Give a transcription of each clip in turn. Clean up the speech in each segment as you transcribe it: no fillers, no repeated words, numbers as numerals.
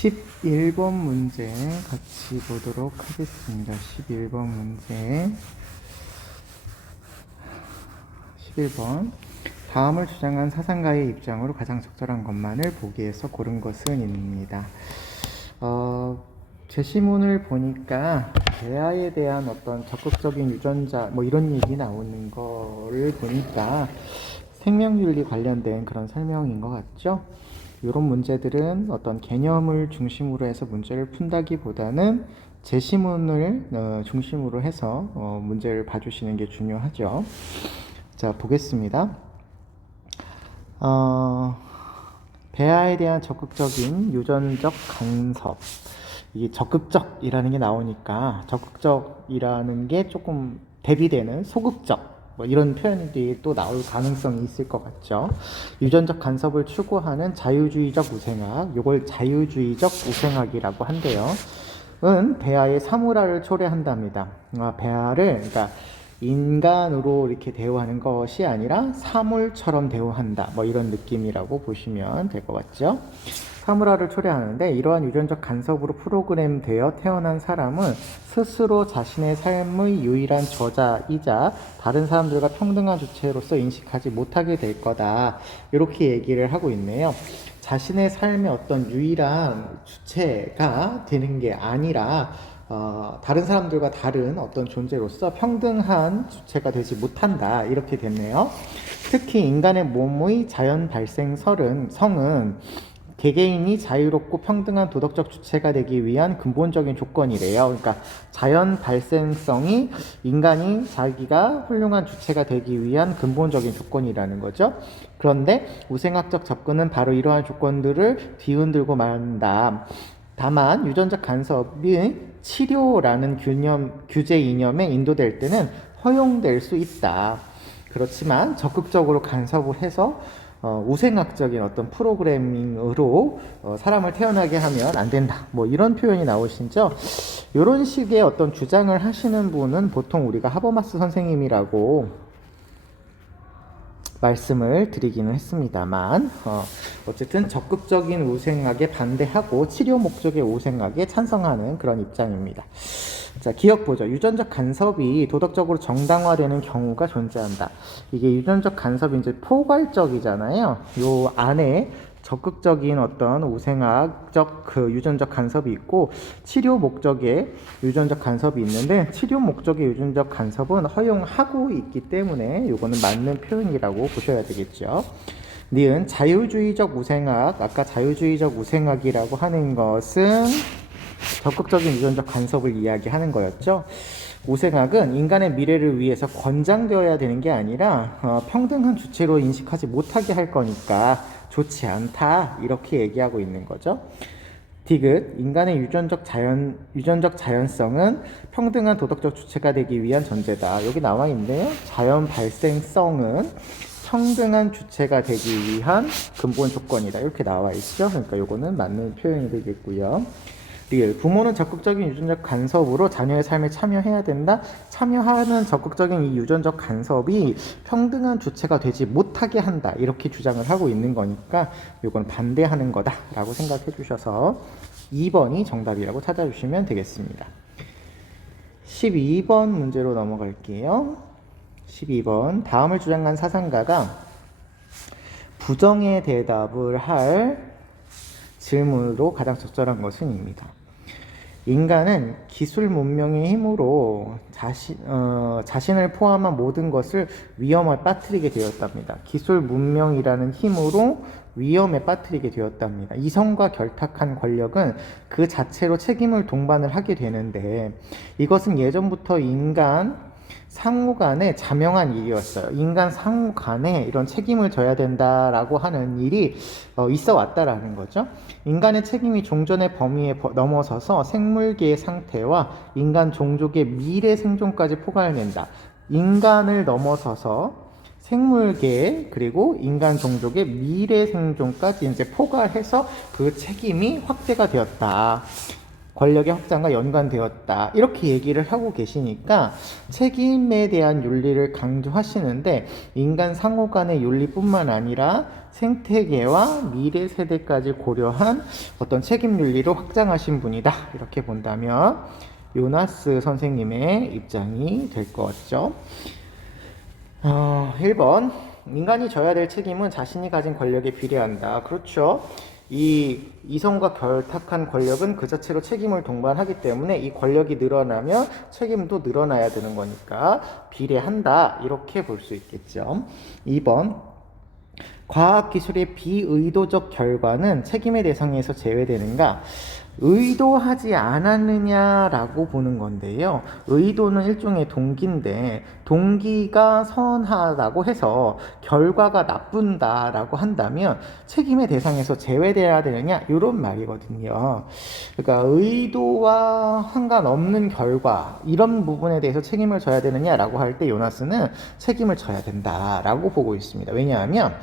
11번 문제 같이 보도록 하겠습니다. 11번 문제. 11번. 다음을 주장한 사상가의 입장으로 가장 적절한 것만을 보기에서 고른 것은 입니다. 제시문을 보니까 대하에 대한 어떤 적극적인 유전자 이런 얘기 나오는 거를 보니까 생명윤리 관련된 그런 설명인 것 같죠? 이런 문제들은 어떤 개념을 중심으로 해서 문제를 푼다기보다는 제시문을 중심으로 해서 문제를 봐주시는 게 중요하죠. 자, 보겠습니다. 배아에 대한 적극적인 유전적 간섭. 이게 적극적이라는 게 나오니까 적극적이라는 게 조금 대비되는 소극적 이런 표현들이 또 나올 가능성이 있을 것 같죠. 유전적 간섭을 추구하는 자유주의적 우생학, 이걸 자유주의적 우생학이라고 한대요. 은 배아의 사물화를 초래한답니다. 배아를 그러니까 인간으로 이렇게 대우하는 것이 아니라 사물처럼 대우한다. 이런 느낌이라고 보시면 될 것 같죠. 사물화를 초래하는데 이러한 유전적 간섭으로 프로그램되어 태어난 사람은 스스로 자신의 삶의 유일한 저자이자 다른 사람들과 평등한 주체로서 인식하지 못하게 될 거다. 이렇게 얘기를 하고 있네요. 자신의 삶의 어떤 유일한 주체가 되는 게 아니라 다른 사람들과 다른 어떤 존재로서 평등한 주체가 되지 못한다. 이렇게 됐네요. 특히 인간의 몸의 자연 발생성은 개개인이 자유롭고 평등한 도덕적 주체가 되기 위한 근본적인 조건이래요. 그러니까 자연 발생성이 인간이 자기가 훌륭한 주체가 되기 위한 근본적인 조건이라는 거죠. 그런데 우생학적 접근은 바로 이러한 조건들을 뒤흔들고 말한다. 다만 유전적 간섭이 치료라는 규제 이념에 인도될 때는 허용될 수 있다. 그렇지만 적극적으로 간섭을 해서 우생학적인 어떤 프로그래밍으로 사람을 태어나게 하면 안 된다. 이런 표현이 나오시죠. 이런 식의 어떤 주장을 하시는 분은 보통 우리가 하버마스 선생님이라고 말씀을 드리기는 했습니다만 어쨌든 적극적인 우생학에 반대하고 치료 목적의 우생학에 찬성하는 그런 입장입니다. 자, 기억 보죠. 유전적 간섭이 도덕적으로 정당화되는 경우가 존재한다. 이게 유전적 간섭이 이제 포괄적이잖아요. 요 안에 적극적인 어떤 우생학적 그 유전적 간섭이 있고 치료 목적의 유전적 간섭이 있는데 치료 목적의 유전적 간섭은 허용하고 있기 때문에 이거는 맞는 표현이라고 보셔야 되겠죠. 니은 자유주의적 우생학, 아까 자유주의적 우생학이라고 하는 것은 적극적인 유전적 간섭을 이야기하는 거였죠. 우생학은 인간의 미래를 위해서 권장되어야 되는 게 아니라 평등한 주체로 인식하지 못하게 할 거니까 좋지 않다 이렇게 얘기하고 있는 거죠. 디귿 인간의 유전적 자연성은 평등한 도덕적 주체가 되기 위한 전제다. 여기 나와 있네요. 자연 발생성은 평등한 주체가 되기 위한 근본 조건이다. 이렇게 나와 있죠. 그러니까 요거는 맞는 표현이 되겠고요. 리을 부모는 적극적인 유전적 간섭으로 자녀의 삶에 참여해야 된다. 참여하는 적극적인 이 유전적 간섭이 평등한 주체가 되지 못하게 한다. 이렇게 주장을 하고 있는 거니까 이건 반대하는 거다라고 생각해 주셔서 2번이 정답이라고 찾아주시면 되겠습니다. 12번 문제로 넘어갈게요. 12번 다음을 주장한 사상가가 부정의 대답을 할 질문으로 가장 적절한 것은 입니다. 인간은 기술 문명의 힘으로 자신을 포함한 모든 것을 위험에 빠뜨리게 되었답니다. 기술 문명이라는 힘으로 위험에 빠뜨리게 되었답니다. 이성과 결탁한 권력은 그 자체로 책임을 동반을 하게 되는데 이것은 예전부터 인간 상호 간에 자명한 일이었어요. 인간 상호 간에 이런 책임을 져야 된다라고 하는 일이 있어 왔다라는 거죠. 인간의 책임이 종전의 범위에 넘어서서 생물계의 상태와 인간 종족의 미래 생존까지 포괄된다. 인간을 넘어서서 생물계 그리고 인간 종족의 미래 생존까지 이제 포괄해서 그 책임이 확대가 되었다. 권력의 확장과 연관되었다. 이렇게 얘기를 하고 계시니까 책임에 대한 윤리를 강조하시는데 인간 상호 간의 윤리뿐만 아니라 생태계와 미래 세대까지 고려한 어떤 책임 윤리로 확장하신 분이다. 이렇게 본다면 요나스 선생님의 입장이 될 것 같죠. 1번 인간이 져야 될 책임은 자신이 가진 권력에 비례한다. 그렇죠. 이 이성과 결탁한 권력은 그 자체로 책임을 동반하기 때문에 이 권력이 늘어나면 책임도 늘어나야 되는 거니까 비례한다. 이렇게 볼 수 있겠죠. 2번 과학기술의 비의도적 결과는 책임의 대상에서 제외되는가? 의도하지 않았느냐라고 보는 건데요. 의도는 일종의 동기인데 동기가 선하다고 해서 결과가 나쁜다라고 한다면 책임의 대상에서 제외돼야 되느냐 이런 말이거든요. 그러니까 의도와 상관없는 결과 이런 부분에 대해서 책임을 져야 되느냐라고 할 때 요나스는 책임을 져야 된다라고 보고 있습니다. 왜냐하면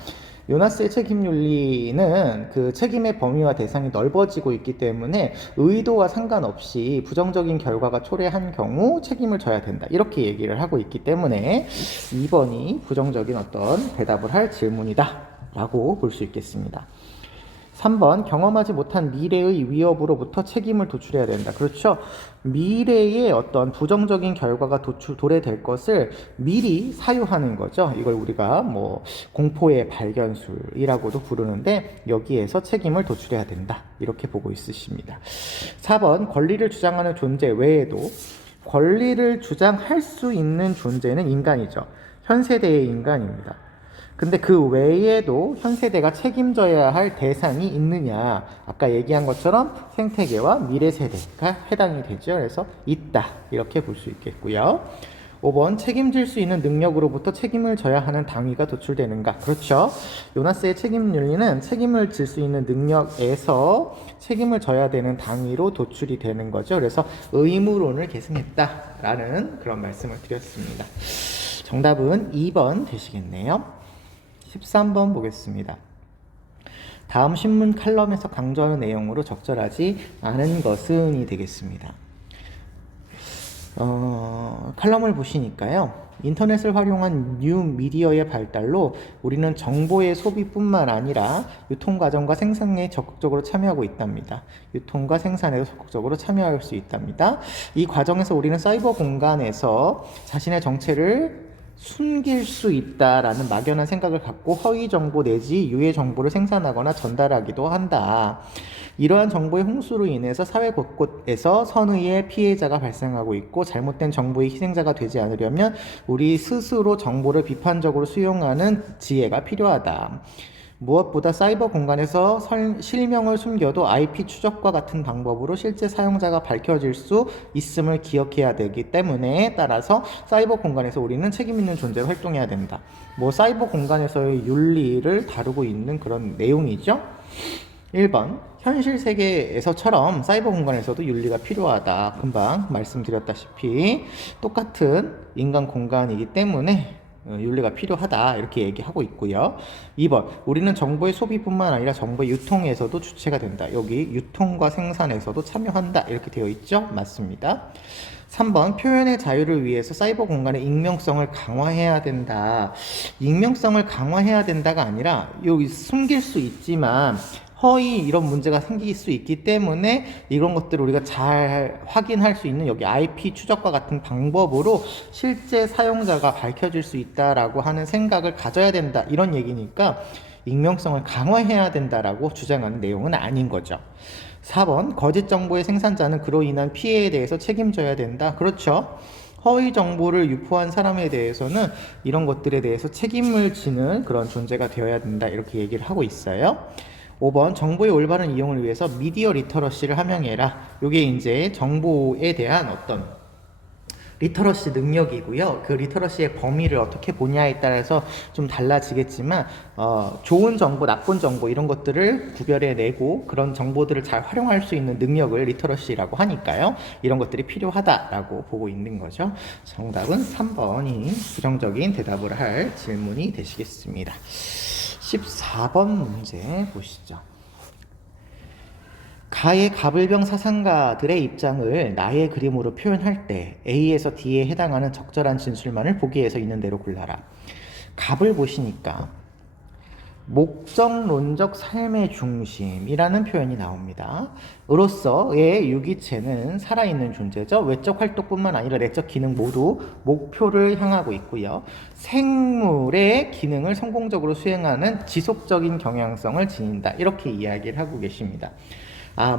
요나스의 책임 윤리는 그 책임의 범위와 대상이 넓어지고 있기 때문에 의도와 상관없이 부정적인 결과가 초래한 경우 책임을 져야 된다. 이렇게 얘기를 하고 있기 때문에 2번이 부정적인 어떤 대답을 할 질문이다. 라고 볼 수 있겠습니다. 3번 경험하지 못한 미래의 위협으로부터 책임을 도출해야 된다. 그렇죠. 미래의 어떤 부정적인 결과가 도래될 것을 미리 사유하는 거죠. 이걸 우리가 뭐 공포의 발견술이라고도 부르는데 여기에서 책임을 도출해야 된다. 이렇게 보고 있으십니다. 4번 권리를 주장하는 존재 외에도 권리를 주장할 수 있는 존재는 인간이죠. 현 세대의 인간입니다. 근데 그 외에도 현 세대가 책임져야 할 대상이 있느냐? 아까 얘기한 것처럼 생태계와 미래 세대가 해당이 되죠. 그래서 있다. 이렇게 볼 수 있겠고요. 5번 책임질 수 있는 능력으로부터 책임을 져야 하는 당위가 도출되는가? 그렇죠. 요나스의 책임 윤리는 책임을 질 수 있는 능력에서 책임을 져야 되는 당위로 도출이 되는 거죠. 그래서 의무론을 계승했다라는 그런 말씀을 드렸습니다. 정답은 2번 되시겠네요. 13번 보겠습니다. 다음 신문 칼럼에서 강조하는 내용으로 적절하지 않은 것은이 되겠습니다. 칼럼을 보시니까요. 인터넷을 활용한 뉴 미디어의 발달로 우리는 정보의 소비뿐만 아니라 유통과정과 생산에 적극적으로 참여하고 있답니다. 유통과 생산에도 적극적으로 참여할 수 있답니다. 이 과정에서 우리는 사이버 공간에서 자신의 정체를 숨길 수 있다라는 막연한 생각을 갖고 허위 정보 내지 유해 정보를 생산하거나 전달하기도 한다. 이러한 정보의 홍수로 인해서 사회 곳곳에서 선의의 피해자가 발생하고 있고 잘못된 정보의 희생자가 되지 않으려면 우리 스스로 정보를 비판적으로 수용하는 지혜가 필요하다. 무엇보다 사이버 공간에서 실명을 숨겨도 IP 추적과 같은 방법으로 실제 사용자가 밝혀질 수 있음을 기억해야 되기 때문에 따라서 사이버 공간에서 우리는 책임 있는 존재로 활동해야 된다. 뭐 사이버 공간에서의 윤리를 다루고 있는 그런 내용이죠. 1번 현실 세계에서처럼 사이버 공간에서도 윤리가 필요하다. 금방 말씀드렸다시피 똑같은 인간 공간이기 때문에 윤리가 필요하다 이렇게 얘기하고 있고요. 2번 우리는 정보의 소비뿐만 아니라 정보의 유통에서도 주체가 된다. 여기 유통과 생산에서도 참여한다 이렇게 되어 있죠. 맞습니다. 3번 표현의 자유를 위해서 사이버 공간의 익명성을 강화해야 된다. 익명성을 강화해야 된다가 아니라 여기 숨길 수 있지만 허위 이런 문제가 생길 수 있기 때문에 이런 것들을 우리가 잘 확인할 수 있는 여기 IP 추적과 같은 방법으로 실제 사용자가 밝혀질 수 있다라고 하는 생각을 가져야 된다 이런 얘기니까 익명성을 강화해야 된다라고 주장하는 내용은 아닌 거죠. 4번 거짓 정보의 생산자는 그로 인한 피해에 대해서 책임져야 된다. 그렇죠. 허위 정보를 유포한 사람에 대해서는 이런 것들에 대해서 책임을 지는 그런 존재가 되어야 된다 이렇게 얘기를 하고 있어요. 5번 정보의 올바른 이용을 위해서 미디어 리터러시를 함양해라. 이게 이제 정보에 대한 어떤 리터러시 능력이고요. 그 리터러시의 범위를 어떻게 보냐에 따라서 좀 달라지겠지만 좋은 정보, 나쁜 정보 이런 것들을 구별해내고 그런 정보들을 잘 활용할 수 있는 능력을 리터러시라고 하니까요. 이런 것들이 필요하다라고 보고 있는 거죠. 정답은 3번이 부정적인 대답을 할 질문이 되시겠습니다. 14번 문제 보시죠. 가의 갑을병 사상가들의 입장을 나의 그림으로 표현할 때 A에서 D에 해당하는 적절한 진술만을 보기에서 있는 대로 골라라. 갑을 보시니까 목적론적 삶의 중심이라는 표현이 나옵니다. 으로서의 유기체는 살아있는 존재죠. 외적 활동뿐만 아니라 내적 기능 모두 목표를 향하고 있고요. 생물의 기능을 성공적으로 수행하는 지속적인 경향성을 지닌다. 이렇게 이야기를 하고 계십니다.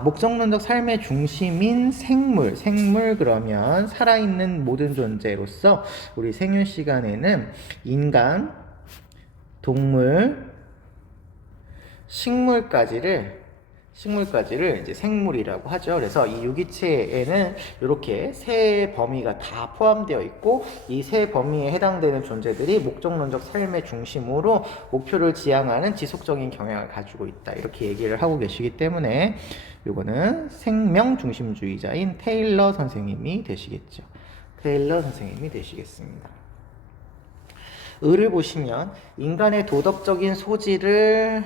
목적론적 삶의 중심인 생물 그러면 살아있는 모든 존재로서 우리 생윤 시간에는 인간, 동물, 식물까지를 이제 생물이라고 하죠. 그래서 이 유기체에는 이렇게 세 범위가 다 포함되어 있고 이 세 범위에 해당되는 존재들이 목적론적 삶의 중심으로 목표를 지향하는 지속적인 경향을 가지고 있다. 이렇게 얘기를 하고 계시기 때문에 이거는 생명 중심주의자인 테일러 선생님이 되시겠죠. 테일러 선생님이 되시겠습니다. 을을 보시면 인간의 도덕적인 소질을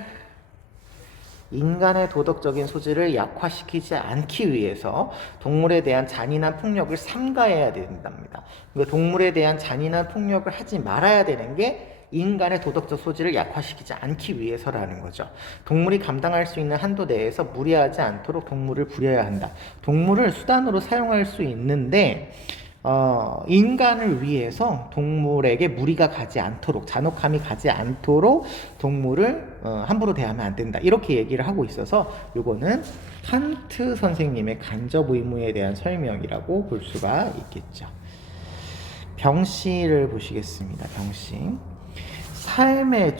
약화시키지 않기 위해서 동물에 대한 잔인한 폭력을 삼가해야 된답니다. 그러니까 동물에 대한 잔인한 폭력을 하지 말아야 되는 게 인간의 도덕적 소질을 약화시키지 않기 위해서라는 거죠. 동물이 감당할 수 있는 한도 내에서 무리하지 않도록 동물을 부려야 한다. 동물을 수단으로 사용할 수 있는데 인간을 위해서 동물에게 무리가 가지 않도록, 잔혹함이 가지 않도록 동물을 함부로 대하면 안 된다. 이렇게 얘기를 하고 있어서 요거는 칸트 선생님의 간접 의무에 대한 설명이라고 볼 수가 있겠죠. 병씨를 보시겠습니다. 병씨. 삶의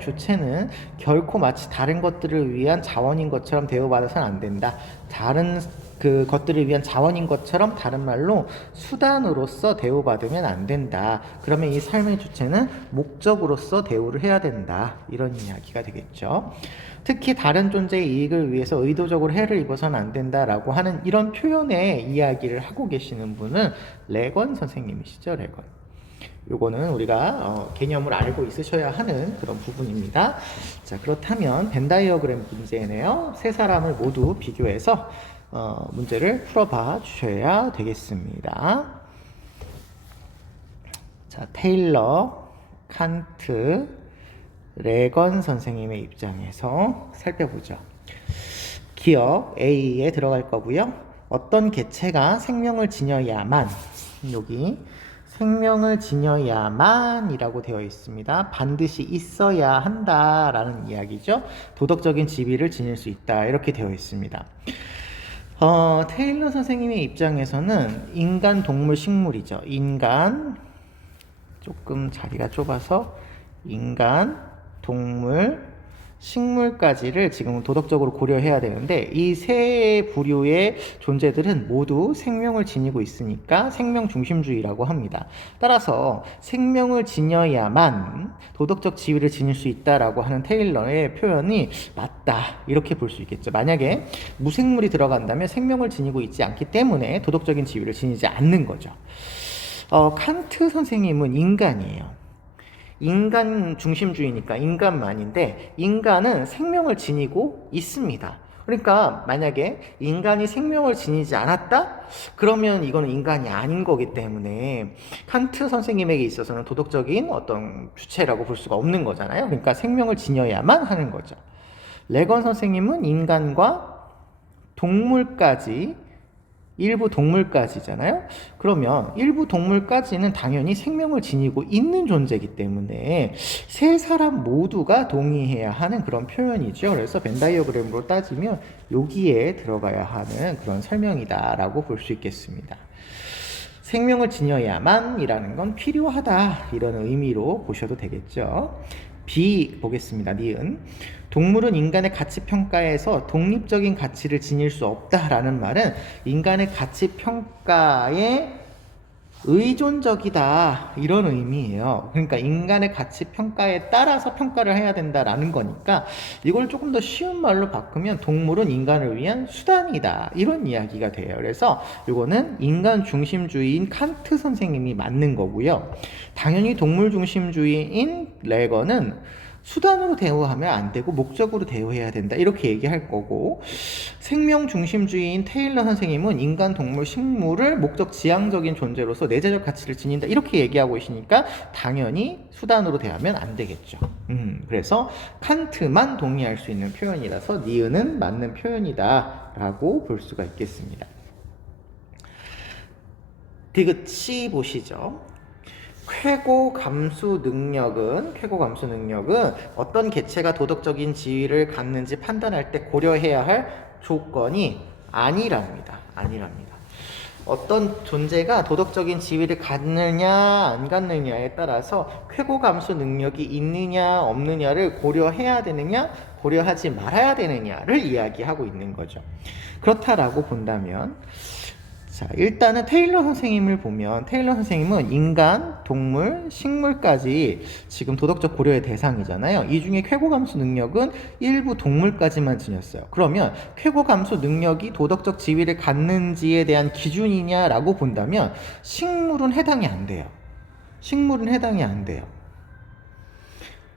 주체는 결코 마치 다른 것들을 위한 자원인 것처럼 대우받아서는 안 된다. 다른 그 것들을 위한 자원인 것처럼 다른 말로 수단으로서 대우받으면 안 된다. 그러면 이 삶의 주체는 목적으로서 대우를 해야 된다. 이런 이야기가 되겠죠. 특히 다른 존재의 이익을 위해서 의도적으로 해를 입어서는 안 된다라고 하는 이런 표현의 이야기를 하고 계시는 분은 레건 선생님이시죠. 레건. 요거는 우리가 개념을 알고 있으셔야 하는 그런 부분입니다. 자, 그렇다면 벤 다이어그램 문제네요. 세 사람을 모두 비교해서 문제를 풀어봐 주셔야 되겠습니다. 자, 테일러, 칸트, 레건 선생님의 입장에서 살펴보죠. 기억 A에 들어갈 거고요. 어떤 개체가 생명을 지녀야만, 여기 생명을 지녀야만 이라고 되어 있습니다. 반드시 있어야 한다라는 이야기죠. 도덕적인 지위를 지닐 수 있다. 이렇게 되어 있습니다. 테일러 선생님의 입장에서는 인간, 동물, 식물이죠. 인간, 조금 자리가 좁아서 인간, 동물, 식물까지를 지금 도덕적으로 고려해야 되는데 이 세 부류의 존재들은 모두 생명을 지니고 있으니까 생명 중심주의라고 합니다. 따라서 생명을 지녀야만 도덕적 지위를 지닐 수 있다라고 하는 테일러의 표현이 맞다. 이렇게 볼 수 있겠죠. 만약에 무생물이 들어간다면 생명을 지니고 있지 않기 때문에 도덕적인 지위를 지니지 않는 거죠. 칸트 선생님은 인간이에요. 인간 중심주의니까 인간만인데 인간은 생명을 지니고 있습니다. 그러니까 만약에 인간이 생명을 지니지 않았다? 그러면 이거는 인간이 아닌 거기 때문에 칸트 선생님에게 있어서는 도덕적인 어떤 주체라고 볼 수가 없는 거잖아요. 그러니까 생명을 지녀야만 하는 거죠. 레건 선생님은 인간과 동물까지 일부 동물까지잖아요. 그러면 일부 동물까지는 당연히 생명을 지니고 있는 존재이기 때문에 세 사람 모두가 동의해야 하는 그런 표현이죠. 그래서 벤 다이어그램으로 따지면 여기에 들어가야 하는 그런 설명이다라고 볼 수 있겠습니다. 생명을 지녀야만 이라는 건 필요하다 이런 의미로 보셔도 되겠죠. B 보겠습니다. 니은. 동물은 인간의 가치 평가에서 독립적인 가치를 지닐 수 없다라는 말은 인간의 가치 평가에 의존적이다 이런 의미예요. 그러니까 인간의 가치 평가에 따라서 평가를 해야 된다라는 거니까 이걸 조금 더 쉬운 말로 바꾸면 동물은 인간을 위한 수단이다 이런 이야기가 돼요. 그래서 이거는 인간 중심주의인 칸트 선생님이 맞는 거고요. 당연히 동물 중심주의인 레건은 수단으로 대우하면 안 되고 목적으로 대우해야 된다 이렇게 얘기할 거고 생명 중심주의인 테일러 선생님은 인간, 동물, 식물을 목적 지향적인 존재로서 내재적 가치를 지닌다 이렇게 얘기하고 계시니까 당연히 수단으로 대하면 안 되겠죠. 그래서 칸트만 동의할 수 있는 표현이라서 니은은 맞는 표현이다 라고 볼 수가 있겠습니다. 디귿 C 보시죠. 쾌고 감수 능력은 어떤 개체가 도덕적인 지위를 갖는지 판단할 때 고려해야 할 조건이 아니랍니다. 어떤 존재가 도덕적인 지위를 갖느냐 안 갖느냐에 따라서 쾌고 감수 능력이 있느냐 없느냐를 고려해야 되느냐 고려하지 말아야 되느냐를 이야기하고 있는 거죠. 그렇다라고 본다면 자, 일단은 테일러 선생님을 보면 테일러 선생님은 인간, 동물, 식물까지 지금 도덕적 고려의 대상이잖아요. 이 중에 쾌고감수 능력은 일부 동물까지만 지녔어요. 그러면 쾌고감수 능력이 도덕적 지위를 갖는지에 대한 기준이냐라고 본다면 식물은 해당이 안 돼요.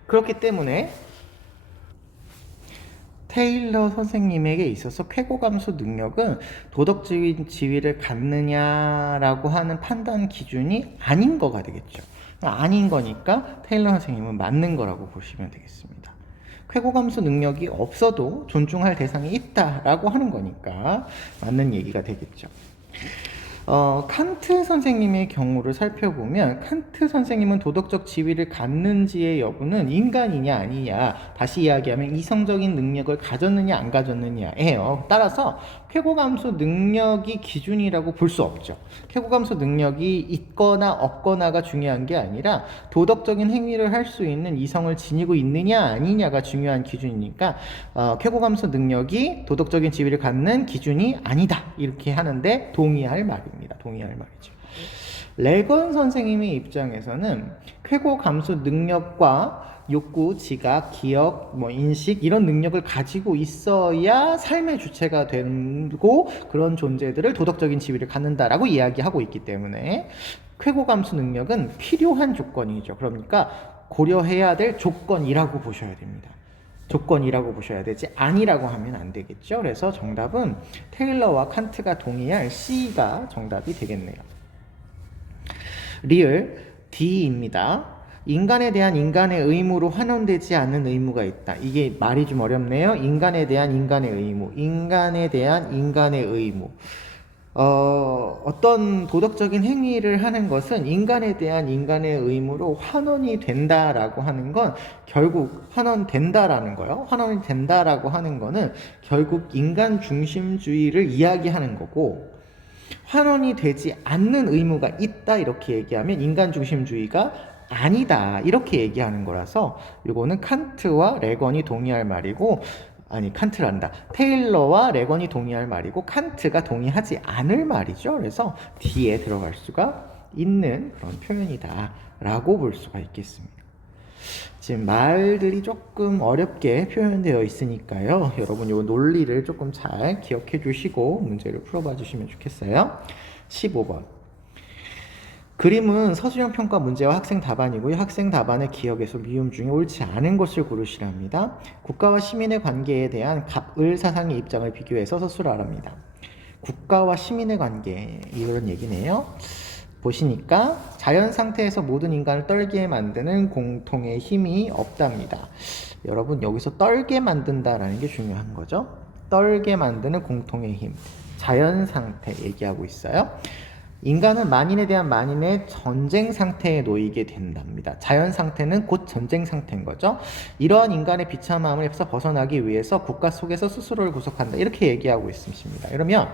그렇기 때문에 테일러 선생님에게 있어서 쾌고감수 능력은 도덕적인 지위를 갖느냐라고 하는 판단 기준이 아닌 거가 되겠죠. 아닌 거니까 테일러 선생님은 맞는 거라고 보시면 되겠습니다. 쾌고감수 능력이 없어도 존중할 대상이 있다라고 하는 거니까 맞는 얘기가 되겠죠. 칸트 선생님의 경우를 살펴보면 칸트 선생님은 도덕적 지위를 갖는지의 여부는 인간이냐 아니냐, 다시 이야기하면 이성적인 능력을 가졌느냐 안 가졌느냐예요. 따라서 쾌고감수 능력이 기준이라고 볼 수 없죠. 쾌고감수 능력이 있거나 없거나가 중요한 게 아니라 도덕적인 행위를 할 수 있는 이성을 지니고 있느냐 아니냐가 중요한 기준이니까 쾌고감수 능력이 도덕적인 지위를 갖는 기준이 아니다 이렇게 하는데 동의할 말이죠. 레건 선생님의 입장에서는 쾌고감수 능력과 욕구, 지각, 기억, 인식 이런 능력을 가지고 있어야 삶의 주체가 되고 그런 존재들을 도덕적인 지위를 갖는다라고 이야기하고 있기 때문에 쾌고감수 능력은 필요한 조건이죠. 그러니까 고려해야 될 조건이라고 보셔야 됩니다. 조건이라고 보셔야 되지 아니라고 하면 안 되겠죠. 그래서 정답은 테일러와 칸트가 동의할 C가 정답이 되겠네요. 리을 D입니다. 인간에 대한 인간의 의무로 환원되지 않는 의무가 있다. 이게 말이 좀 어렵네요. 인간에 대한 인간의 의무. 어떤 도덕적인 행위를 하는 것은 인간에 대한 인간의 의무로 환원이 된다라고 하는 건 결국 환원이 된다라고 하는 거는 결국 인간 중심주의를 이야기하는 거고, 환원이 되지 않는 의무가 있다 이렇게 얘기하면 인간 중심주의가 아니다 이렇게 얘기하는 거라서 이거는 칸트와 레건이 동의할 말이고, 테일러와 레건이 동의할 말이고 칸트가 동의하지 않을 말이죠. 그래서 D에 들어갈 수가 있는 그런 표현이다 라고 볼 수가 있겠습니다. 지금 말들이 조금 어렵게 표현되어 있으니까요, 여러분 이 논리를 조금 잘 기억해 주시고 문제를 풀어봐 주시면 좋겠어요. 15번 그림은 서술형 평가 문제와 학생 답안이고요. 학생 답안의 기억에서 미움 중에 옳지 않은 것을 고르시랍니다. 국가와 시민의 관계에 대한 갑을 사상의 입장을 비교해서 서술하랍니다. 국가와 시민의 관계, 이런 얘기네요. 보시니까 자연 상태에서 모든 인간을 떨게 만드는 공통의 힘이 없답니다. 여러분 여기서 떨게 만든다라는 게 중요한 거죠. 떨게 만드는 공통의 힘, 자연 상태 얘기하고 있어요. 인간은 만인에 대한 만인의 전쟁 상태에 놓이게 된답니다. 자연 상태는 곧 전쟁 상태인 거죠. 이러한 인간의 비참함에서 벗어나기 위해서 국가 속에서 스스로를 구속한다 이렇게 얘기하고 있습니다. 그러면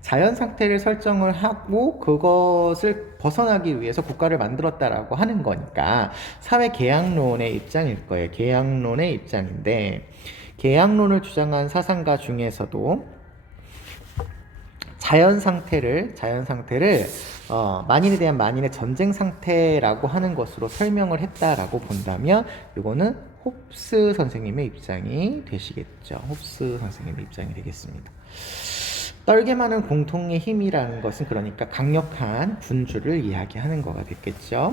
자연 상태를 설정을 하고 그것을 벗어나기 위해서 국가를 만들었다라고 하는 거니까 사회 계약론의 입장일 거예요. 계약론의 입장인데, 계약론을 주장한 사상가 중에서도 자연 상태를 만인에 대한 만인의 전쟁 상태라고 하는 것으로 설명을 했다라고 본다면 이거는 홉스 선생님의 입장이 되시겠죠. 홉스 선생님의 입장이 되겠습니다. 떨게 많은 공통의 힘이라는 것은 그러니까 강력한 군주를 이야기하는 거가 됐겠죠.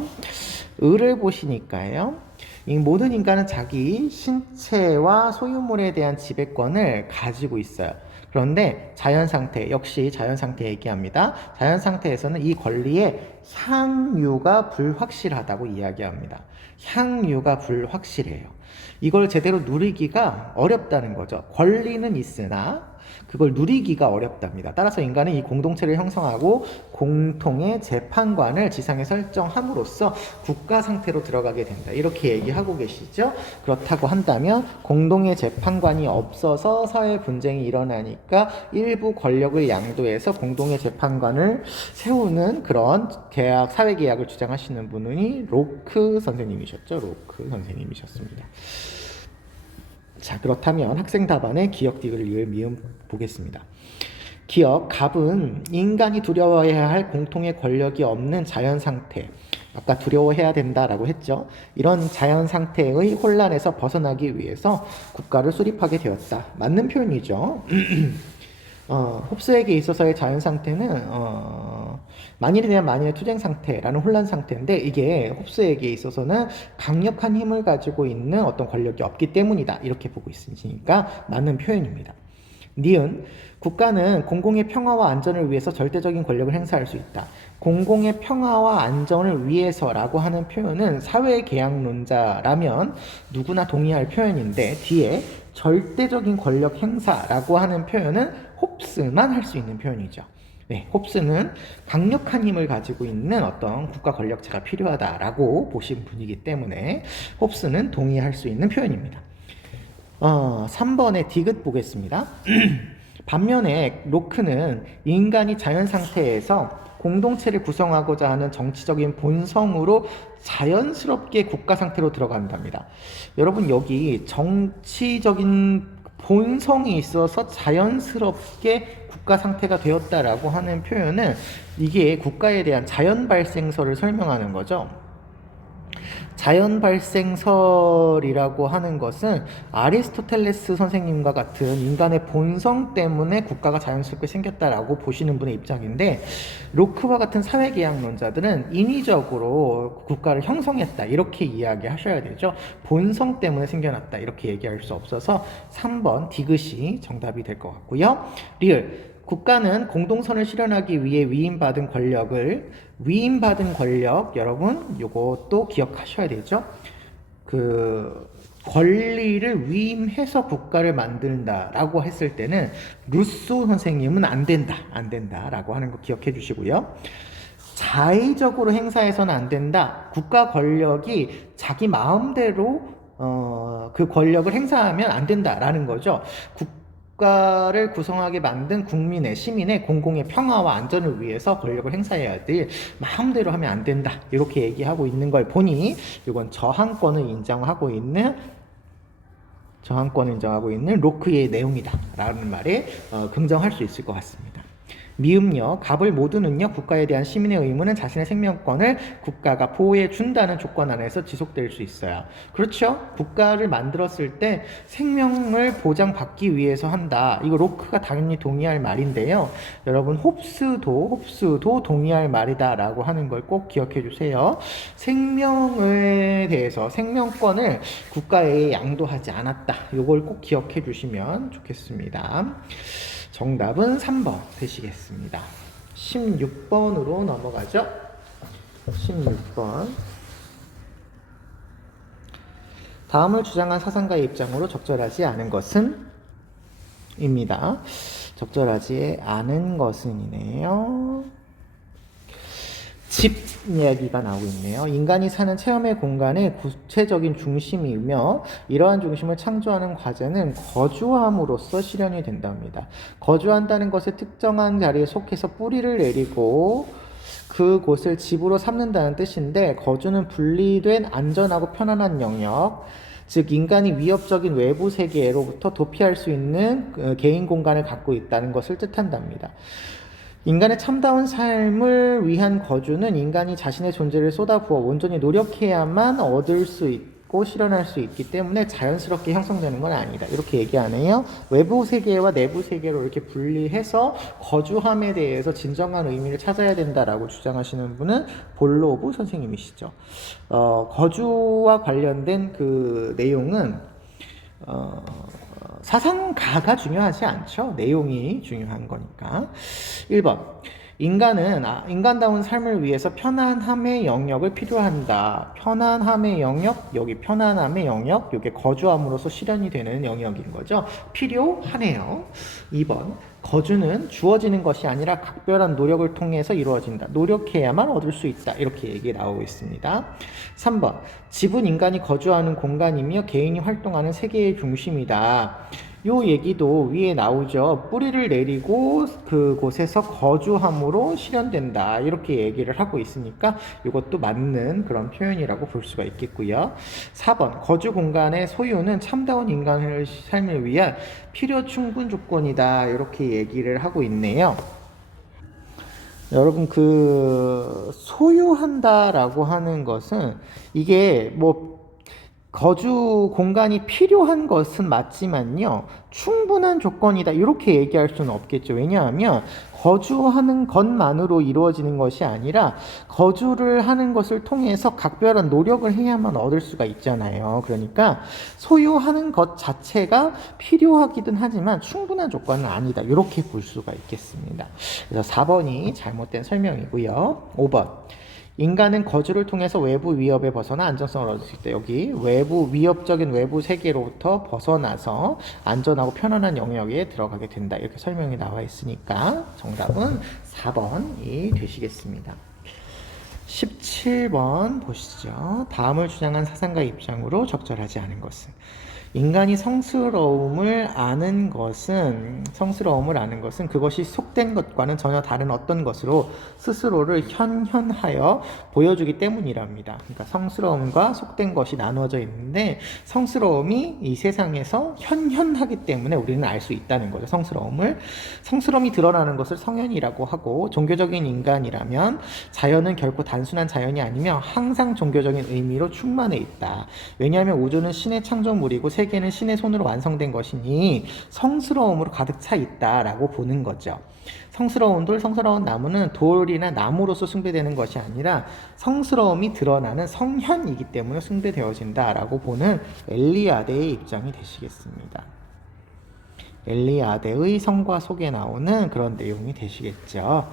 을을 보시니까요, 이 모든 인간은 자기 신체와 소유물에 대한 지배권을 가지고 있어요. 그런데 자연 상태, 역시 자연 상태 얘기합니다. 자연 상태에서는 이 권리의 향유가 불확실하다고 이야기합니다. 향유가 불확실해요. 이걸 제대로 누리기가 어렵다는 거죠. 권리는 있으나 그걸 누리기가 어렵답니다. 따라서 인간은 이 공동체를 형성하고 공통의 재판관을 지상에 설정함으로써 국가 상태로 들어가게 된다. 이렇게 얘기하고 계시죠. 그렇다고 한다면 공동의 재판관이 없어서 사회 분쟁이 일어나니까 일부 권력을 양도해서 공동의 재판관을 세우는 그런 계약, 사회계약을 주장하시는 분이 로크 선생님이셨죠. 로크 선생님이셨습니다. 자, 그렇다면 학생 답안의 기역 디귿을 이을 미음 보겠습니다. 기역, 갑은 인간이 두려워해야 할 공통의 권력이 없는 자연 상태. 아까 두려워해야 된다라고 했죠. 이런 자연 상태의 혼란에서 벗어나기 위해서 국가를 수립하게 되었다. 맞는 표현이죠. 홉스에게 있어서의 자연 상태는 만일에 대한 만일의 투쟁 상태라는 혼란 상태인데, 이게 홉스에게 있어서는 강력한 힘을 가지고 있는 어떤 권력이 없기 때문이다, 이렇게 보고 있으니까 맞는 표현입니다. 니은, 국가는 공공의 평화와 안전을 위해서 절대적인 권력을 행사할 수 있다. 공공의 평화와 안전을 위해서라고 하는 표현은 사회계약론자라면 누구나 동의할 표현인데, 뒤에 절대적인 권력 행사라고 하는 표현은 홉스만 할 수 있는 표현이죠. 네, 홉스는 강력한 힘을 가지고 있는 어떤 국가 권력체가 필요하다라고 보신 분이기 때문에 홉스는 동의할 수 있는 표현입니다. 3번의 디귿 보겠습니다. 반면에 로크는 인간이 자연 상태에서 공동체를 구성하고자 하는 정치적인 본성으로 자연스럽게 국가 상태로 들어간답니다. 여러분, 여기 정치적인 본성이 있어서 자연스럽게 국가 상태가 되었다라고 하는 표현은 이게 국가에 대한 자연 발생설을 설명하는 거죠. 자연 발생설이라고 하는 것은 아리스토텔레스 선생님과 같은 인간의 본성 때문에 국가가 자연스럽게 생겼다라고 보시는 분의 입장인데, 로크와 같은 사회계약론자들은 인위적으로 국가를 형성했다, 이렇게 이야기하셔야 되죠. 본성 때문에 생겨났다, 이렇게 얘기할 수 없어서 3번 디귿이 정답이 될 것 같고요. 리을, 국가는 공동선을 실현하기 위해 위임받은 권력, 여러분 요것도 기억하셔야 되죠. 그 권리를 위임해서 국가를 만든다라고 했을 때는 루소 선생님은 안 된다라고 하는 거 기억해 주시고요. 자의적으로 행사해서는 안 된다. 국가 권력이 자기 마음대로 그 권력을 행사하면 안 된다라는 거죠. 국가를 구성하게 만든 국민의, 시민의 공공의 평화와 안전을 위해서 권력을 행사해야 될, 마음대로 하면 안 된다, 이렇게 얘기하고 있는 걸 보니 이건 저항권을 인정하고 있는 로크의 내용이다 라는 말에 긍정할 수 있을 것 같습니다. 미음요, 갑을 모두는요, 국가에 대한 시민의 의무는 자신의 생명권을 국가가 보호해 준다는 조건 안에서 지속될 수 있어요. 그렇죠? 국가를 만들었을 때 생명을 보장받기 위해서 한다. 이거 로크가 당연히 동의할 말인데요. 여러분, 홉스도 동의할 말이다 라고 하는 걸 꼭 기억해 주세요. 생명에 대해서, 생명권을 국가에 양도하지 않았다. 이걸 꼭 기억해 주시면 좋겠습니다. 정답은 3번 되시겠습니다. 16번으로 넘어가죠. 16번. 다음을 주장한 사상가의 입장으로 적절하지 않은 것은? 입니다. 적절하지 않은 것은이네요. 집 이야기가 나오고 있네요. 인간이 사는 체험의 공간의 구체적인 중심이며, 이러한 중심을 창조하는 과제는 거주함으로써 실현이 된답니다. 거주한다는 것의 특정한 자리에 속해서 뿌리를 내리고 그곳을 집으로 삼는다는 뜻인데, 거주는 분리된 안전하고 편안한 영역, 즉 인간이 위협적인 외부 세계로부터 도피할 수 있는 개인 공간을 갖고 있다는 것을 뜻한답니다. 인간의 참다운 삶을 위한 거주는 인간이 자신의 존재를 쏟아부어 온전히 노력해야만 얻을 수 있고 실현할 수 있기 때문에 자연스럽게 형성되는 건 아니다, 이렇게 얘기하네요. 외부 세계와 내부 세계로 이렇게 분리해서 거주함에 대해서 진정한 의미를 찾아야 된다라고 주장하시는 분은 볼로브 선생님이시죠. 거주와 관련된 그 내용은 사상가가 중요하지 않죠. 내용이 중요한 거니까. 1번. 인간다운 삶을 위해서 편안함의 영역을 필요한다. 편안함의 영역, 여기 편안함의 영역, 이게 거주함으로써 실현이 되는 영역인 거죠. 필요하네요. 2번. 거주는 주어지는 것이 아니라 각별한 노력을 통해서 이루어진다. 노력해야만 얻을 수 있다. 이렇게 얘기 나오고 있습니다. 3번. 집은 인간이 거주하는 공간이며 개인이 활동하는 세계의 중심이다. 요 얘기도 위에 나오죠. 뿌리를 내리고 그곳에서 거주함으로 실현된다. 이렇게 얘기를 하고 있으니까 이것도 맞는 그런 표현이라고 볼 수가 있겠고요. 4번. 거주 공간의 소유는 참다운 인간의 삶을 위한 필요 충분 조건이다. 이렇게 얘기를 하고 있네요. 여러분, 소유한다라고 하는 것은 이게 거주 공간이 필요한 것은 맞지만요, 충분한 조건이다 이렇게 얘기할 수는 없겠죠. 왜냐하면 거주하는 것만으로 이루어지는 것이 아니라 거주를 하는 것을 통해서 각별한 노력을 해야만 얻을 수가 있잖아요. 그러니까 소유하는 것 자체가 필요하기는 하지만 충분한 조건은 아니다 이렇게 볼 수가 있겠습니다. 그래서 4번이 잘못된 설명이고요. 5번. 인간은 거주를 통해서 외부 위협에 벗어나 안정성을 얻을 수 있다. 여기 위협적인 외부 세계로부터 벗어나서 안전하고 편안한 영역에 들어가게 된다. 이렇게 설명이 나와 있으니까 정답은 4번이 되시겠습니다. 17번 보시죠. 다음을 주장한 사상가의 입장으로 적절하지 않은 것은? 인간이 성스러움을 아는 것은 그것이 속된 것과는 전혀 다른 어떤 것으로 스스로를 현현하여 보여주기 때문이랍니다. 그러니까 성스러움과 속된 것이 나누어져 있는데 성스러움이 이 세상에서 현현하기 때문에 우리는 알 수 있다는 거죠. 성스러움이 드러나는 것을 성현이라고 하고, 종교적인 인간이라면 자연은 결코 단순한 자연이 아니며 항상 종교적인 의미로 충만해 있다. 왜냐하면 우주는 신의 창조물이고 세계는 신의 손으로 완성된 것이니 성스러움으로 가득 차 있다라고 보는 거죠. 성스러운 돌, 성스러운 나무는 돌이나 나무로서 숭배되는 것이 아니라 성스러움이 드러나는 성현이기 때문에 숭배되어진다라고 보는 엘리아데의 입장이 되시겠습니다. 엘리아데의 성과 속에 나오는 그런 내용이 되시겠죠.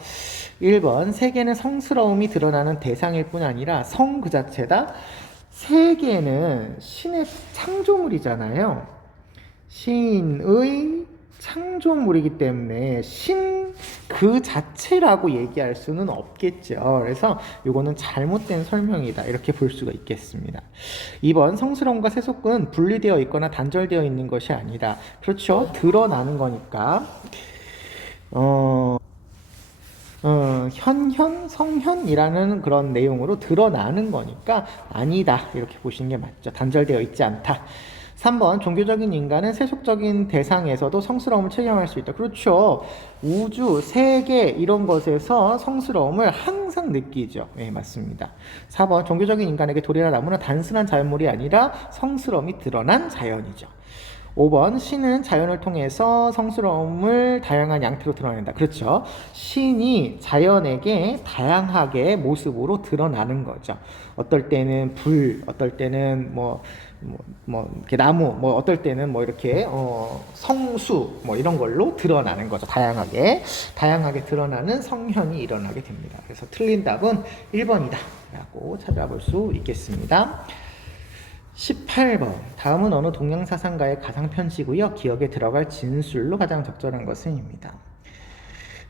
1번. 세계는 성스러움이 드러나는 대상일 뿐 아니라 성 그 자체다. 세계는 신의 창조물이잖아요. 신의 창조물이기 때문에 신 그 자체라고 얘기할 수는 없겠죠. 그래서 이거는 잘못된 설명이다 이렇게 볼 수가 있겠습니다. 2번. 성스러움과 세속은 분리되어 있거나 단절되어 있는 것이 아니다. 그렇죠. 드러나는 거니까 성현이라는 그런 내용으로 드러나는 거니까 아니다 이렇게 보시는 게 맞죠. 단절되어 있지 않다. 3번. 종교적인 인간은 세속적인 대상에서도 성스러움을 체험할 수 있다. 그렇죠. 우주, 세계 이런 것에서 성스러움을 항상 느끼죠. 네, 맞습니다. 4번. 종교적인 인간에게 돌이나 나무는 단순한 자연물이 아니라 성스러움이 드러난 자연이죠. 5번. 신은 자연을 통해서 성스러움을 다양한 양태로 드러낸다. 그렇죠. 신이 자연에게 다양하게 모습으로 드러나는 거죠. 어떨 때는 불, 어떨 때는 이렇게 나무, 어떨 때는 이렇게 성수 이런 걸로 드러나는 거죠. 다양하게 드러나는 성현이 일어나게 됩니다. 그래서 틀린 답은 1번이다 라고 찾아볼 수 있겠습니다. 18번. 다음은 어느 동양사상가의 가상편지고요. 기억에 들어갈 진술로 가장 적절한 것은입니다.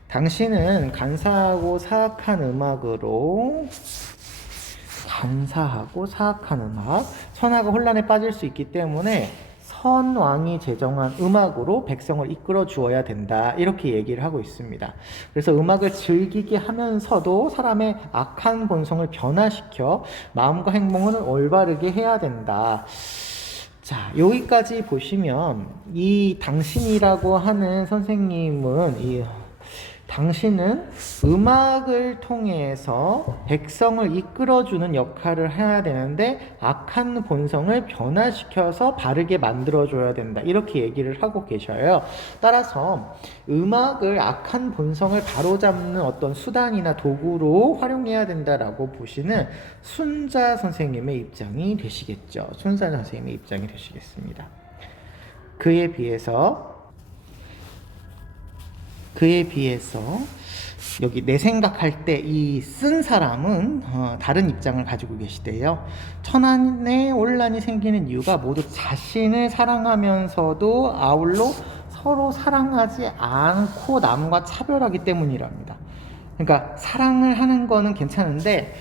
당신은 간사하고 사악한 음악으로 선악과 혼란에 빠질 수 있기 때문에 선왕이 제정한 음악으로 백성을 이끌어 주어야 된다 이렇게 얘기를 하고 있습니다. 그래서 음악을 즐기게 하면서도 사람의 악한 본성을 변화시켜 마음과 행동을 올바르게 해야 된다. 자, 여기까지 보시면 이 당신이라고 하는 선생님은 당신은 음악을 통해서 백성을 이끌어주는 역할을 해야 되는데 악한 본성을 변화시켜서 바르게 만들어줘야 된다 이렇게 얘기를 하고 계셔요. 따라서 음악을 악한 본성을 바로잡는 어떤 수단이나 도구로 활용해야 된다라고 보시는 순자 선생님의 입장이 되시겠죠. 순자 선생님의 입장이 되시겠습니다. 그에 비해서 여기 내 생각할 때 이 쓴 사람은 다른 입장을 가지고 계시대요. 천안에 혼란이 생기는 이유가 모두 자신을 사랑하면서도 아울러 서로 사랑하지 않고 남과 차별하기 때문이랍니다. 그러니까 사랑을 하는 거는 괜찮은데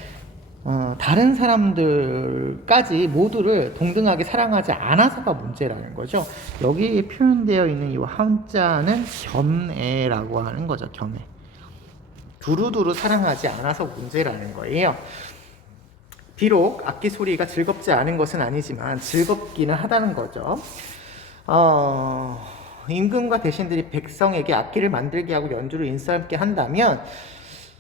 다른 사람들까지 모두를 동등하게 사랑하지 않아서가 문제라는 거죠. 여기 표현되어 있는 이 한자는 겸애라고 하는 거죠. 겸애. 두루두루 사랑하지 않아서 문제라는 거예요. 비록 악기 소리가 즐겁지 않은 것은 아니지만 즐겁기는 하다는 거죠. 임금과 대신들이 백성에게 악기를 만들게 하고 연주를 인싸함께 한다면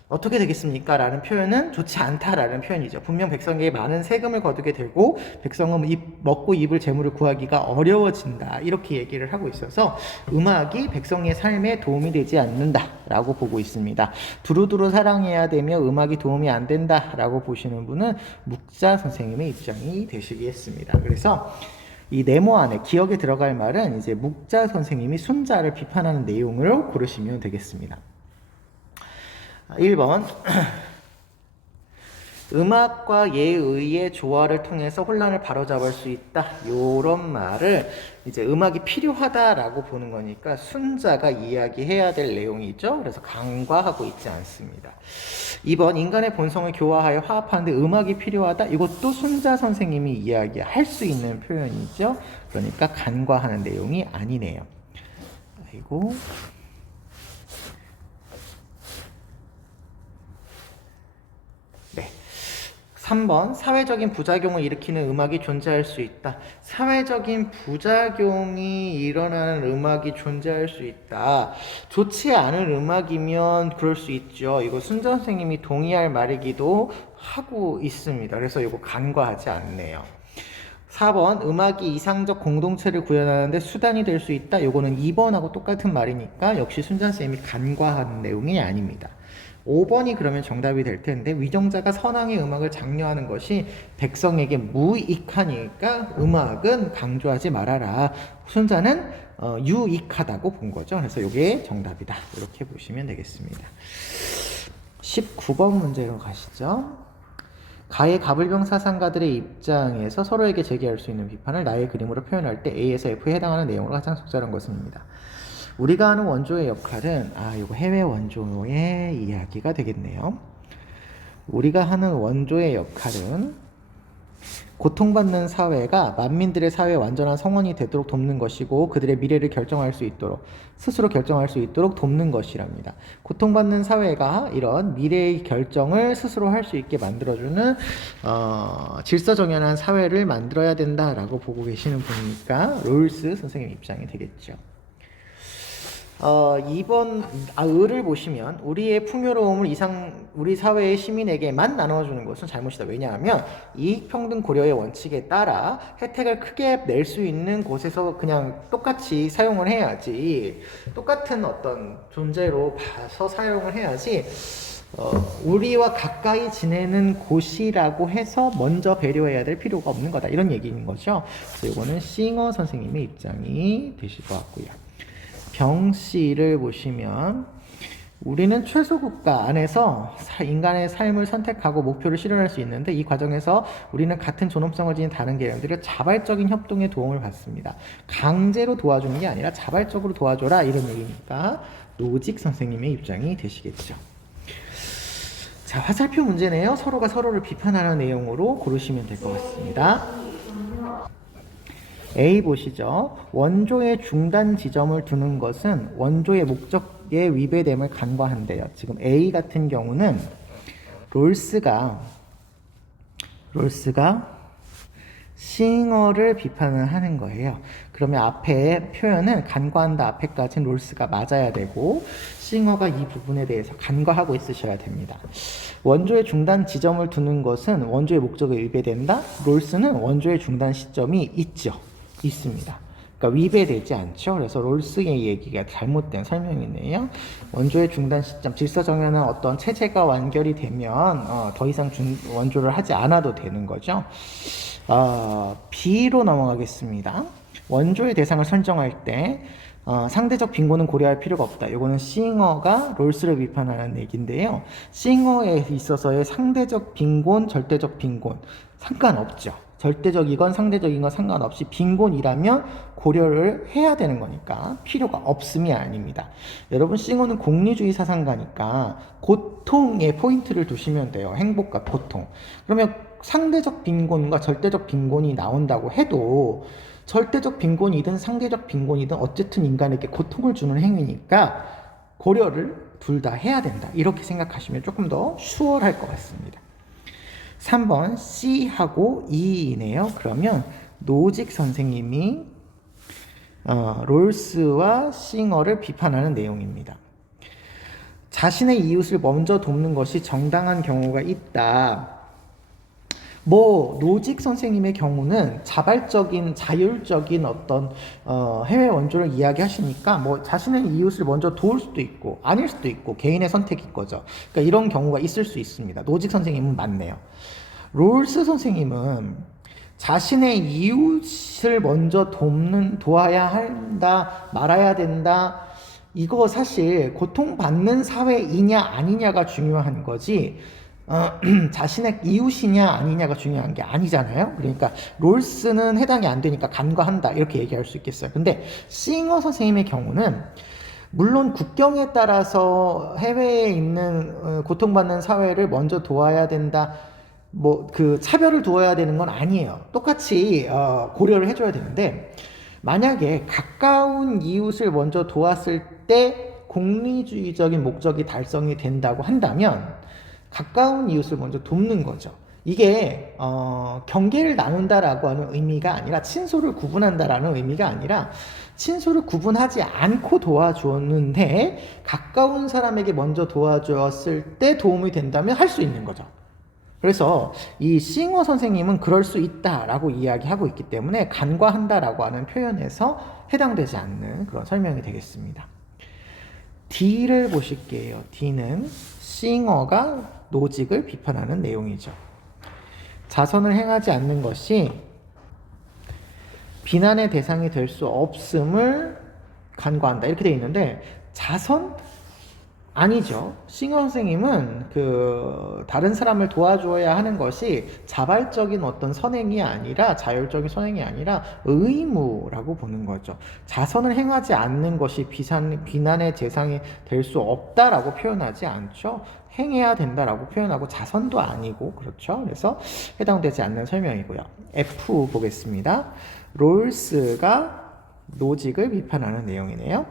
어떻게 되겠습니까? 라는 표현은 좋지 않다라는 표현이죠. 분명 백성에게 많은 세금을 거두게 되고 백성은 먹고 입을 재물을 구하기가 어려워진다. 이렇게 얘기를 하고 있어서 음악이 백성의 삶에 도움이 되지 않는다라고 보고 있습니다. 두루두루 사랑해야 되며 음악이 도움이 안 된다라고 보시는 분은 묵자 선생님의 입장이 되시겠습니다. 그래서 이 네모 안에 기억에 들어갈 말은 이제 묵자 선생님이 순자를 비판하는 내용으로 고르시면 되겠습니다. 1번 음악과 예의의 조화를 통해서 혼란을 바로잡을 수 있다. 요런 말을 이제 음악이 필요하다라고 보는 거니까 순자가 이야기해야 될 내용이죠. 그래서 간과하고 있지 않습니다. 2번 인간의 본성을 교화하여 화합하는데 음악이 필요하다. 이것도 순자 선생님이 이야기할 수 있는 표현이죠. 그러니까 간과하는 내용이 아니네요. 아이고. 네. 3번 사회적인 부작용을 일으키는 음악이 존재할 수 있다. 사회적인 부작용이 일어나는 음악이 존재할 수 있다. 좋지 않은 음악이면 그럴 수 있죠. 이거 순자 선생님이 동의할 말이기도 하고 있습니다. 그래서 이거 간과하지 않네요. 4번 음악이 이상적 공동체를 구현하는데 수단이 될 수 있다. 이거는 2번하고 똑같은 말이니까 역시 순자 선생님이 간과하는 내용이 아닙니다. 5번이 그러면 정답이 될 텐데 위정자가 선왕의 음악을 장려하는 것이 백성에게 무익하니까 음악은 강조하지 말아라. 순자는 유익하다고 본 거죠. 그래서 이게 정답이다. 이렇게 보시면 되겠습니다. 19번 문제로 가시죠. 가의 가불병 사상가들의 입장에서 서로에게 제기할 수 있는 비판을 나의 그림으로 표현할 때 A에서 F에 해당하는 내용으로 가장 적절한 것입니다. 우리가 하는 원조의 역할은 이거 해외 원조의 이야기가 되겠네요. 우리가 하는 원조의 역할은 고통받는 사회가 만민들의 사회의 완전한 성원이 되도록 돕는 것이고 그들의 미래를 결정할 수 있도록 스스로 결정할 수 있도록 돕는 것이랍니다. 고통받는 사회가 이런 미래의 결정을 스스로 할 수 있게 만들어주는 질서정연한 사회를 만들어야 된다라고 보고 계시는 분이니까 롤스 선생님 입장이 되겠죠. 2번 을을 보시면 우리의 풍요로움을 우리 사회의 시민에게만 나눠주는 것은 잘못이다. 왜냐하면 이익평등 고려의 원칙에 따라 혜택을 크게 낼 수 있는 곳에서 그냥 똑같이 사용을 해야지, 똑같은 어떤 존재로 봐서 사용을 해야지 우리와 가까이 지내는 곳이라고 해서 먼저 배려해야 될 필요가 없는 거다. 이런 얘기인 거죠. 그래서 이거는 싱어 선생님의 입장이 되실 것 같고요. 병씨를 보시면 우리는 최소국가 안에서 인간의 삶을 선택하고 목표를 실현할 수 있는데 이 과정에서 우리는 같은 존엄성을 지닌 다른 개념들의 자발적인 협동에 도움을 받습니다. 강제로 도와주는 게 아니라 자발적으로 도와줘라 이런 얘기니까 노직 선생님의 입장이 되시겠죠. 자, 화살표 문제네요. 서로가 서로를 비판하는 내용으로 고르시면 될 것 같습니다. A 보시죠. 원조의 중단 지점을 두는 것은 원조의 목적에 위배됨을 간과한대요. 지금 A 같은 경우는 롤스가 싱어를 비판을 하는 거예요. 그러면 앞에 표현은 간과한다 앞에까지는 롤스가 맞아야 되고 싱어가 이 부분에 대해서 간과하고 있으셔야 됩니다. 원조의 중단 지점을 두는 것은 원조의 목적에 위배된다. 롤스는 원조의 중단 시점이 있습니다. 그러니까 위배되지 않죠. 그래서 롤스의 얘기가 잘못된 설명이네요. 원조의 중단 시점, 질서정연한 어떤 체제가 완결이 되면 더 이상 원조를 하지 않아도 되는 거죠. B로 넘어가겠습니다. 원조의 대상을 설정할 때 상대적 빈곤은 고려할 필요가 없다. 이거는 싱어가 롤스를 비판하는 얘기인데요. 싱어에 있어서의 상대적 빈곤, 절대적 빈곤 상관없죠. 절대적이건 상대적인 건 상관없이 빈곤이라면 고려를 해야 되는 거니까 필요가 없음이 아닙니다. 여러분, 싱어는 공리주의 사상가니까 고통에 포인트를 두시면 돼요. 행복과 고통. 그러면 상대적 빈곤과 절대적 빈곤이 나온다고 해도 절대적 빈곤이든 상대적 빈곤이든 어쨌든 인간에게 고통을 주는 행위니까 고려를 둘 다 해야 된다. 이렇게 생각하시면 조금 더 수월할 것 같습니다. 3번 C하고 E이네요. 그러면 노직 선생님이 롤스와 싱어를 비판하는 내용입니다. 자신의 이웃을 먼저 돕는 것이 정당한 경우가 있다. 노직 선생님의 경우는 자발적인, 자율적인 어떤, 해외 원조를 이야기하시니까, 자신의 이웃을 먼저 도울 수도 있고, 아닐 수도 있고, 개인의 선택인 거죠. 그러니까 이런 경우가 있을 수 있습니다. 노직 선생님은 맞네요. 롤스 선생님은 자신의 이웃을 먼저 도와야 한다, 말아야 된다, 이거 사실 고통받는 사회이냐 아니냐가 중요한 거지, 자신의 이웃이냐 아니냐가 중요한 게 아니잖아요. 그러니까 롤스는 해당이 안 되니까 간과한다 이렇게 얘기할 수 있겠어요. 근데 싱어 선생님의 경우는 물론 국경에 따라서 해외에 있는 고통받는 사회를 먼저 도와야 된다, 그 차별을 두어야 되는 건 아니에요. 똑같이 고려를 해줘야 되는데, 만약에 가까운 이웃을 먼저 도왔을 때 공리주의적인 목적이 달성이 된다고 한다면 가까운 이웃을 먼저 돕는 거죠. 이게 경계를 나눈다라고 하는 의미가 아니라, 친소를 구분한다라는 의미가 아니라, 친소를 구분하지 않고 도와주었는데 가까운 사람에게 먼저 도와주었을 때 도움이 된다면 할 수 있는 거죠. 그래서 이 싱어 선생님은 그럴 수 있다라고 이야기하고 있기 때문에 간과한다라고 하는 표현에서 해당되지 않는 그런 설명이 되겠습니다. D를 보실게요. D는 싱어가 노직을 비판하는 내용이죠. 자선을 행하지 않는 것이 비난의 대상이 될 수 없음을 간과한다. 이렇게 되어 있는데, 자선? 아니죠. 싱어 선생님은 다른 사람을 도와줘야 하는 것이 자발적인 어떤 선행이 아니라, 자율적인 선행이 아니라 의무라고 보는 거죠. 자선을 행하지 않는 것이 비난의 대상이 될 수 없다라고 표현하지 않죠. 행해야 된다라고 표현하고, 자선도 아니고, 그렇죠. 그래서 해당되지 않는 설명이고요. F 보겠습니다. 롤스가 노직을 비판하는 내용이네요.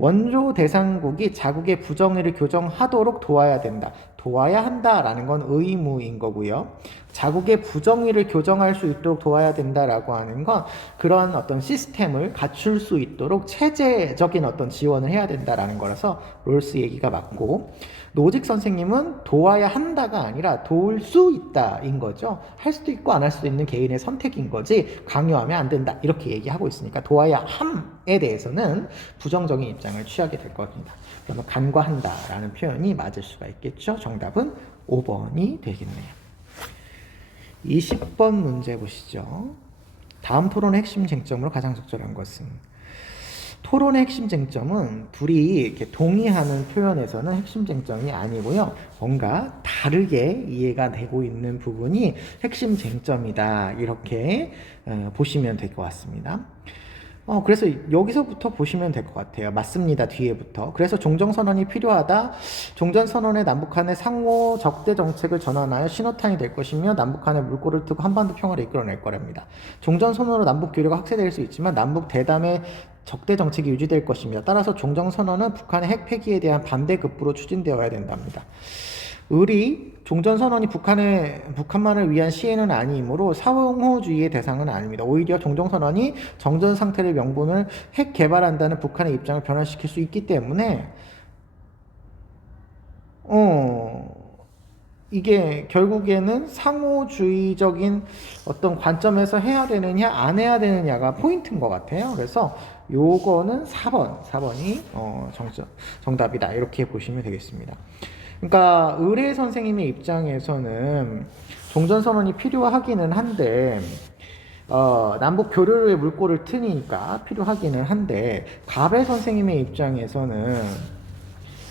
원조 대상국이 자국의 부정의를 교정하도록 도와야 된다. 도와야 한다라는 건 의무인 거고요. 자국의 부정의를 교정할 수 있도록 도와야 된다라고 하는 건 그런 어떤 시스템을 갖출 수 있도록 체제적인 어떤 지원을 해야 된다라는 거라서 롤스 얘기가 맞고, 노직 선생님은 도와야 한다가 아니라 도울 수 있다인 거죠. 할 수도 있고 안 할 수도 있는 개인의 선택인 거지 강요하면 안 된다 이렇게 얘기하고 있으니까 도와야 함에 대해서는 부정적인 입장을 취하게 될 겁니다. 그러면 간과한다라는 표현이 맞을 수가 있겠죠. 정답은 5번이 되겠네요. 20번 문제 보시죠. 다음 토론의 핵심 쟁점으로 가장 적절한 것은? 토론의 핵심 쟁점은 둘이 이렇게 동의하는 표현에서는 핵심 쟁점이 아니고요. 뭔가 다르게 이해가 되고 있는 부분이 핵심 쟁점이다. 이렇게 보시면 될 것 같습니다. 그래서 여기서부터 보시면 될 것 같아요. 맞습니다. 뒤에부터. 그래서 종전선언이 필요하다. 종전선언의 남북한의 상호 적대 정책을 전환하여 신호탄이 될 것이며 남북한의 물꼬를 트고 한반도 평화를 이끌어낼 거랍니다. 종전선언으로 남북 교류가 확대될 수 있지만 남북 대담의 적대 정책이 유지될 것입니다. 따라서 종전선언은 북한의 핵 폐기에 대한 반대급부로 추진되어야 된답니다. 종전선언이 북한만을 위한 시혜는 아니므로 사용호주의의 대상은 아닙니다. 오히려 종전선언이 정전 상태를 명분을 핵 개발한다는 북한의 입장을 변화시킬 수 있기 때문에 이게 결국에는 상호주의적인 어떤 관점에서 해야 되느냐 안 해야 되느냐가 포인트인 것 같아요. 그래서 요거는 4번이 정답이다 이렇게 보시면 되겠습니다. 그러니까 의례 선생님의 입장에서는 종전선언이 필요하기는 한데 남북 교류의 물꼬를 트니까 필요하기는 한데 가배 선생님의 입장에서는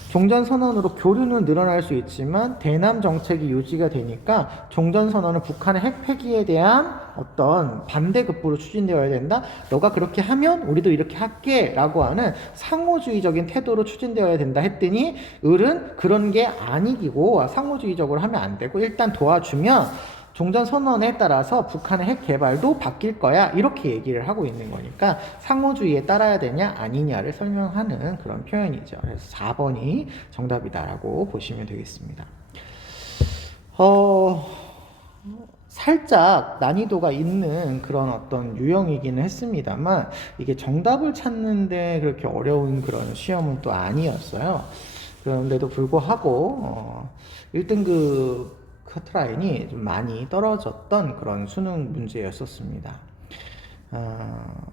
종전선언으로 교류는 늘어날 수 있지만 대남 정책이 유지가 되니까 종전선언은 북한의 핵폐기에 대한 어떤 반대급부로 추진되어야 된다. 너가 그렇게 하면 우리도 이렇게 할게 라고 하는 상호주의적인 태도로 추진되어야 된다 했더니 을은 그런 게 아니고 상호주의적으로 하면 안 되고 일단 도와주면 종전선언에 따라서 북한의 핵 개발도 바뀔 거야 이렇게 얘기를 하고 있는 거니까 상호주의에 따라야 되냐 아니냐를 설명하는 그런 표현이죠. 그래서 4번이 정답이다라고 보시면 되겠습니다. 살짝 난이도가 있는 그런 어떤 유형이기는 했습니다만 이게 정답을 찾는데 그렇게 어려운 그런 시험은 또 아니었어요. 그런데도 불구하고 1등급 커트라인이 좀 많이 떨어졌던 그런 수능 문제였었습니다.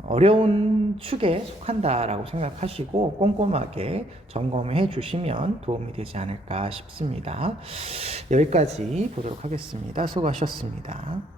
어려운 축에 속한다라고 생각하시고 꼼꼼하게 점검해 주시면 도움이 되지 않을까 싶습니다. 여기까지 보도록 하겠습니다. 수고하셨습니다.